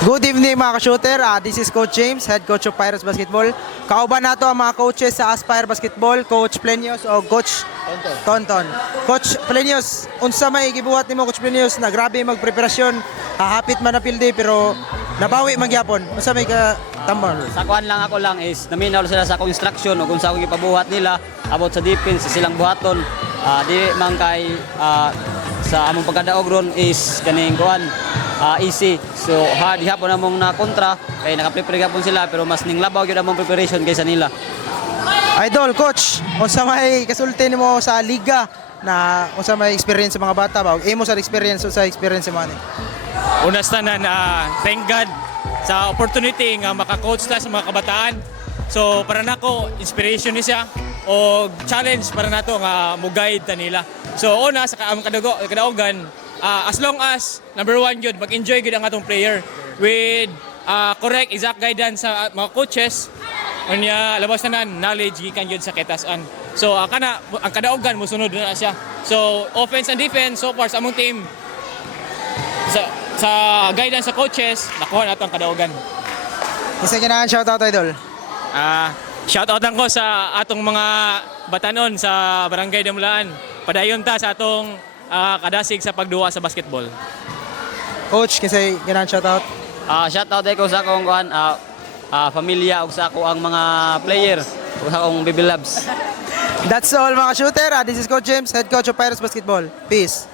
Good evening mga ka-shooter. This is Coach James, head coach of Pirates Basketball. Kauban nato ang mga coaches sa Aspire Basketball, Coach Plenios o Coach Tonton. Coach Plenios, unsa may gibuhat nimo Coach Plenios na grabe magpreparasyon, hahapit man na pilde pero nabawi magyapon. Unsa may tambal? Sa kuan lang ako lang is naminaw sila sa akong instruction o kung sa akong ipabuhat nila about sa defense sa silang buhaton. Di man kay sa among pagkadaog ron is kaning kuan easy. So hard hapon among na kontra kay naka-prepare gapon sila pero mas ninglabaw gyud among preparation kaysa nila. Idol, coach, unsa may kasulti nimo sa liga na unsa may experience sa mga bata ba? Imo sa experience sa experience mo ani? Unas tanan, thank God sa opportunity nga maka-coach ta sa mga kabataan. So para nako inspiration ni siya o challenge para nato nga mo-guide ta nila. So una sa kadaogan, as long as number one gyud mag-enjoy gyud ang atong player with correct exact guidance sa mga coaches unya labas tanan knowledge gikan gyud sa ketasan. So ang kadaogan mosunod na siya. So offense and defense so far sa among team sa guidance sa coaches nakuha nato ang kadaogan. Isa ganahan shoutout idol. Shoutout lang ko sa atong mga batanon sa Barangay Damulaan. Padayon ta sa atong kadasig sa pagduwa sa basketball. Coach, kasi ganahan shoutout. Shoutout ko sa akong kuan pamilya ug sa ako ang mga player ug sa akong baby loves. That's all mga shooter. This is Coach James, head coach of Pirates Basketball. Peace.